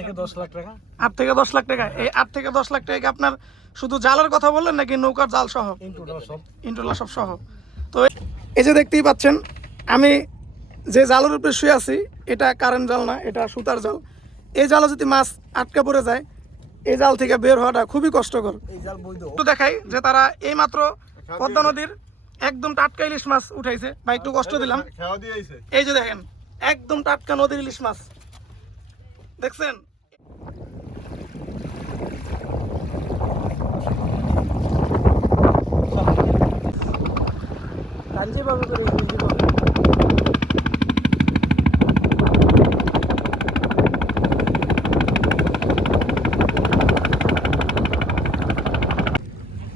থেকে 10 লাখ টাকা। 8 থেকে 10 লাখ টাকা। এই 8 থেকে 10 লাখ টাকা আপনার শুধু জালের কথা বললেন নাকি নৌকার জাল সহ? ইন্ট্রোলা সব সহ। তো এই যে দেখতেই পাচ্ছেন আমি যে জালের উপরে শুয়ে আছি, এটা কারেন্ট জাল না, এটা সুতার জাল। এই জালে যদি মাছ আটকা পড়ে যায়, এই জাল থেকে বের হওয়াটা খুবই কষ্টকর। একটু দেখাই যে তারা এই মাত্র পদ্মা নদীর একদম টাটকা ইলিশ মাছ উঠাইছে। ভাই একটু কষ্ট দিলাম। এই যে দেখেন একদম টাটকা নদীর ইলিশ মাছ দেখছেন।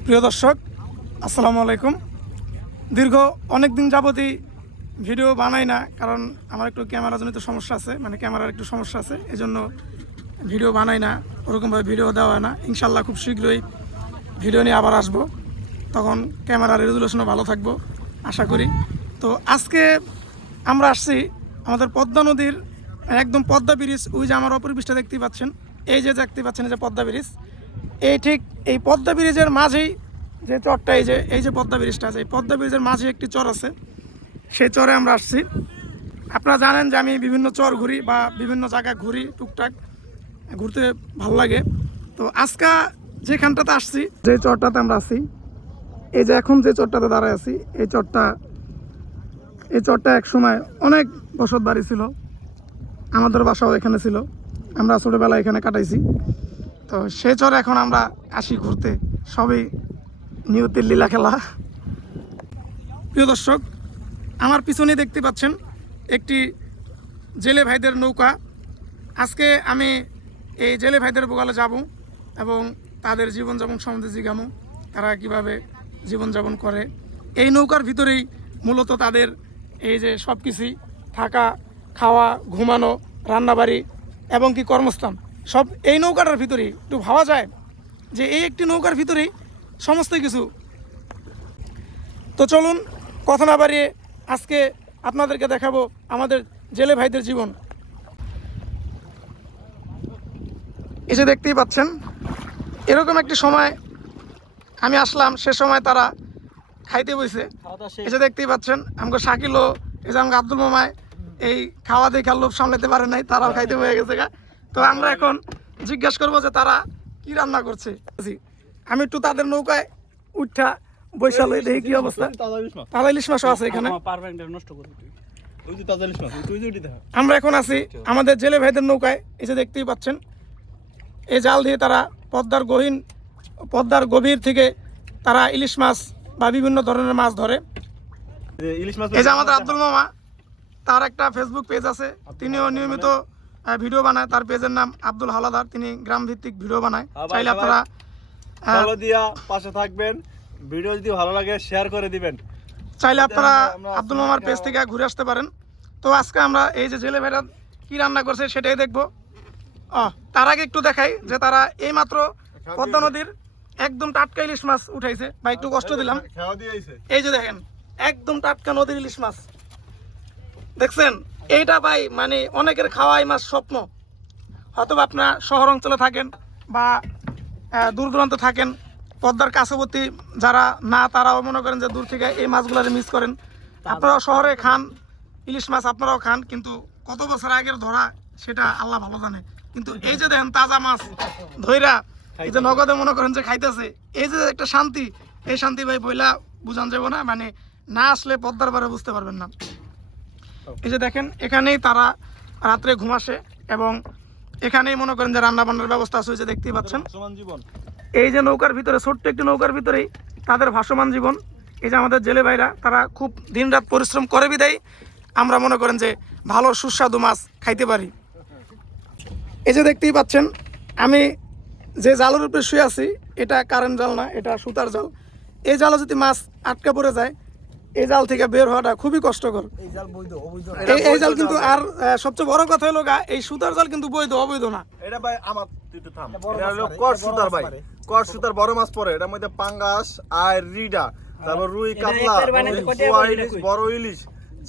প্রিয় দর্শক, আসসালামু আলাইকুম। দীর্ঘ অনেক দিন যাবতই ভিডিও বানাই না, কারণ আমার একটু ক্যামেরাজনিত সমস্যা আছে, মানে ক্যামেরার একটু সমস্যা আছে, এই জন্য ভিডিও বানাই না, ওরকমভাবে ভিডিও দেওয়া হয় না। ইনশাল্লাহ খুব শীঘ্রই ভিডিও নিয়ে আবার আসবো, তখন ক্যামেরার রেজুলেশনও ভালো থাকবো আশা করি। তো আজকে আমরা আসছি আমাদের পদ্মা নদীর একদম পদ্মা ব্রিজ, ওই যে আমার অপর ব্রিজটা দেখতেই পাচ্ছেন, এই যে দেখতে পাচ্ছেন এই যে পদ্মা ব্রিজ, এই ঠিক এই পদ্মা ব্রিজের মাঝেই যে চরটা, এই যে পদ্মা ব্রিজটা আছে, এই পদ্মা ব্রিজের মাঝে একটি চর আছে, সেই চরে আমরা আসছি। আপনারা জানেন যে আমি বিভিন্ন চর ঘুরি বা বিভিন্ন জায়গায় ঘুরি, টুকটাক ঘুরতে ভালো লাগে। তো আজকে যেখানটাতে আসছি, যে চরটাতে আমরা আছি, এই যে এখন যে চরটাতে দাঁড়ায় আছি, এই চরটা এক সময় অনেক বসত বাড়ি ছিল, আমাদের বাসাও এখানে ছিল, আমরা ছোটোবেলা এখানে কাটাইছি। তো সেই চরে এখন আমরা আসি ঘুরতে, সবই নিয়তির লীলা খেলা। প্রিয় দর্শক, আমার পিছনে দেখতে পাচ্ছেন একটি জেলে ভাইদের নৌকা। আজকে আমি এই জেলে ভাইদের বোগালে যাব এবং তাদের জীবনযাপন সম্বন্ধে জিজ্ঞামু, তারা কীভাবে জীবনযাপন করে। এই নৌকার ভিতরেই মূলত তাদের এই যে সব কিছুই, থাকা, খাওয়া, ঘুমানো, রান্নাবাড়ি এবং কি কর্মস্থান, সব এই নৌকাটার ভিতরেই। একটু ভাবা যায় যে এই একটি নৌকার ভিতরেই সমস্ত কিছু। তো চলুন কথা না বাড়িয়ে আজকে আপনাদেরকে দেখাবো আমাদের জেলে ভাইদের জীবন। এই যে দেখতেই পাচ্ছেন এরকম একটি সময় আমি আসলাম, সে সময় তারা খাইতে বইছে। এই যে দেখতেই পাচ্ছেন আমাকে শাকিলও, এই যে আমাকে আব্দুল মামায় এই খাওয়া দেখার লোভ সামলাতে পারে নাই, তারাও খাইতে বয়ে গেছে গা। তো আমরা এখন জিজ্ঞাসা করবো যে তারা কি রান্না করছে। আমি একটু তাদের নৌকায় উঠা বৈশালে দেখি কি অবস্থা। তাজা ইলিশ মাছও আছে এখানে। আমরা এখন আছি আমাদের জেলে ভাইদের নৌকায়। এই যে দেখতেই পাচ্ছেন এই জাল দিয়ে তারা পদ্মার গভীর থেকে তারা ইলিশ মাছ বা বিভিন্ন ধরনের মাছ ধরে। এই যে আমাদের আব্দুল মামা, তার একটা ফেসবুক পেজ আছে, তিনিও নিয়মিত ভিডিও বানায়, তার পেজের নাম আব্দুল হাওলাদার, তিনি গ্রাম ভিত্তিক ভিডিও বানায়। চাইলে আপনারা ফলো দিয়া পাশে থাকবেন, ভিডিও যদি ভালো লাগে শেয়ার করে দিবেন, চাইলে আপনারা আব্দুল মামার পেজ থেকে ঘুরে আসতে পারেন। তো আজকে আমরা এই যে জেলে ভাইরা কি রান্না করছে সেটাই দেখবো। তার আগে একটু দেখাই যে তারা এই মাত্র পদ্মা নদীর একদম টাটকা ইলিশ মাছ উঠাইছে। ভাই একটু কষ্ট দিলাম। এই যে দেখেন একদম টাটকা নদীর ইলিশ মাছ দেখছেন। এইটা ভাই মানে অনেকের খাওয়া এই মাছ স্বপ্ন। হয়তো আপনার শহর অঞ্চলে থাকেন বা দূর দূরান্তে থাকেন, পদ্মার কাছবর্তী যারা না, তারাও মনে করেন যে দূর থেকে এই মাছগুলো মিস করেন। আপনারাও শহরে খান ইলিশ মাছ, আপনারাও খান, কিন্তু কত বছর আগের ধরা সেটা আল্লাহ ভালো জানে। কিন্তু এই যে দেখেন তাজা মাছ ধইরা এই যে নগদে মনে করেন যে খাইতেছে, এই যে একটা শান্তি, এই শান্তি ভাই বইলা বুঝান যাবো না, মানে না আসলে পদ্মার পারে বুঝতে পারবেন না। এই যে দেখেন এখানেই তারা রাত্রে ঘুমাসে এবং এখানেই মনে করেন যে রান্না বান্নার ব্যবস্থা আছে। যে দেখতেই পাচ্ছেন এই যে নৌকার ভিতরে, ছোট্ট একটি নৌকার ভিতরেই তাদের ভাসমান জীবন। এই যে আমাদের জেলে ভাইরা, তারা খুব দিনরাত পরিশ্রম করে বিদায় আমরা মনে করেন যে ভালো সুস্বাদু মাছ খাইতে পারি। এই যে দেখতেই পাচ্ছেন আমি যে জালের উপরে শুয়ে আছি, এটা কারেন্ট জাল না, এটা সুতার জাল। এই জালে যদি মাছ আটকা পড়ে যায়, এই জাল থেকে বের হওয়াটা খুবই কষ্টকর। এই জাল কিন্তু, আর সবচেয়ে বড় কথা হলো এই সুতার জাল কিন্তু বৈধ, অবৈধ না। এটা ভাই আমার এটা হলো কট সুতার ভাই, কট সুতার বড় মাছ পড়ে, এটার মধ্যে পাঙ্গাস আর রিডা, তারপর রুই, কাতলা, বড় ইলিশ,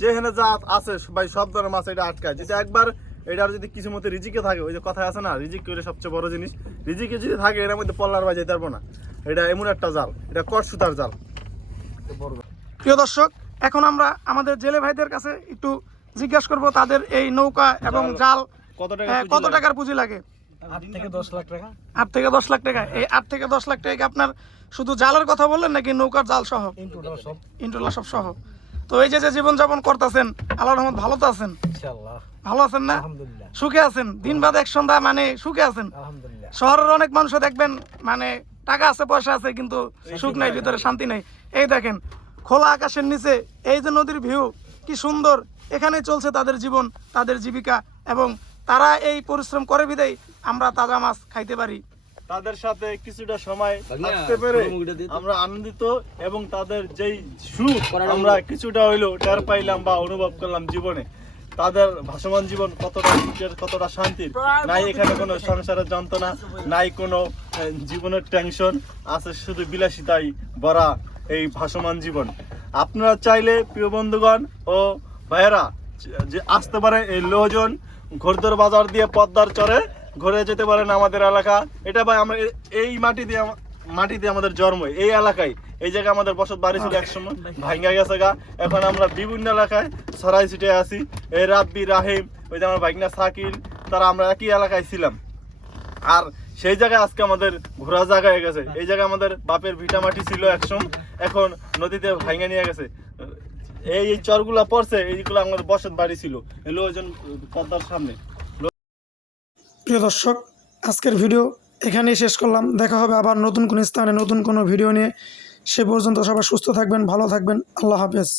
যেখানে যা আছে ভাই সব ধরনের মাছ এটা আটকায়। যদি একবার এটার যদি কিছু মতো রিজিকে থাকে, ওই যে কথা আছে না, রিজিক করে সবচেয়ে বড় জিনিস, রিজিকে যদি থাকে এটার মধ্যে পল্লার বাই যেতে পারবো না। এটা এমন একটা জাল, এটা কট সুতার জাল। প্রিয় দর্শক, এখন আমরা আমাদের জেলে ভাইদের কাছে একটু জিজ্ঞাসা করব তাদের এই নৌকা এবং জাল কত টাকার পুঁজি লাগে। 8 থেকে 10 লাখ টাকা। 8 থেকে 10 লাখ টাকা। এই 8 থেকে 10 লাখ টাকা আপনার শুধু জালের কথা বললেন নাকি নৌকার জাল সহ? ইন্টুলা সব সহ। তো এই যে জীবনযাপন করতেছেন, আল্লাহর রহমত ভালো তো আছেন? ইনশাআল্লাহ ভালো আছেন না? আলহামদুলিল্লাহ। সুখে আছেন? দিন বাদ এক সন্ধ্যা মানে সুখে আছেন? আলহামদুলিল্লাহ। শহরের অনেক মানুষ দেখবেন মানে টাকা আছে পয়সা আছে কিন্তু সুখ নাই, ভিতরে শান্তি নাই। এই দেখেন খোলা আকাশের নিচে এই যে নদীর ভিউ কি সুন্দর, এখানে চলছে তাদের জীবন, তাদের জীবিকা, এবং তারা এই পরিশ্রম করে বিদায় আমরা তাজা মাছ খাইতে পারি। তাদের সাথে কিছুটা সময় থাকতে পেরে আমরা আনন্দিত, এবং তাদের যেই সুখ আমরা কিছুটা হইলেও টের পাইলাম বা অনুভব করলাম জীবনে। তাদের ভাসমান জীবন কতটা সুখের, কতটা শান্তির, নাই এখানে কোনো সংসারের যন্ত্রণা, নাই কোনো জীবনের টেনশন, আছে শুধু বিলাসিতাই ভরা এই ভাসমান জীবন। আপনারা চাইলে প্রিয় বন্ধুগণ ও ভাইয়েরা যে আসতে পারে এই লোহজন ঘোরদর বাজার দিয়ে পদ্মার চরে ঘুরে যেতে পারেন আমাদের এলাকা। এটা ভাই আমরা এই মাটিতে আমাদের জন্ম, এই এলাকায়, এই জায়গায় আমাদের বসত বাড়ি ছিল একসময়, ভাঙ্গা গেছে গা। এখন আমরা বিভিন্ন এলাকায় ছড়াই ছিটে আছি। এই রাব্বি, রাহিম, ওই যে আমার ভাগনা সাকিল, তারা আমরা একই এলাকায় ছিলাম। আর সেই জায়গায় আজকে আমাদের ঘোরা জায়গা হয়ে গেছে। এই জায়গায় আমাদের বাপের ভিটা মাটি ছিল একসময়, এখন নদীতে ভাঙ্গা নিয়ে গেছে। এই চরগুলা পড়ছে, এইগুলো আমাদের বসত বাড়ি ছিল এলো ওজন পদ্মার সামনে। প্রিয় দর্শক, আজকের ভিডিও এখানেই শেষ করলাম। দেখা হবে আবার নতুন কোনো স্থানে নতুন কোনো ভিডিও নিয়ে। সে পর্যন্ত সবাই সুস্থ থাকবেন, ভালো থাকবেন। আল্লাহ হাফেজ।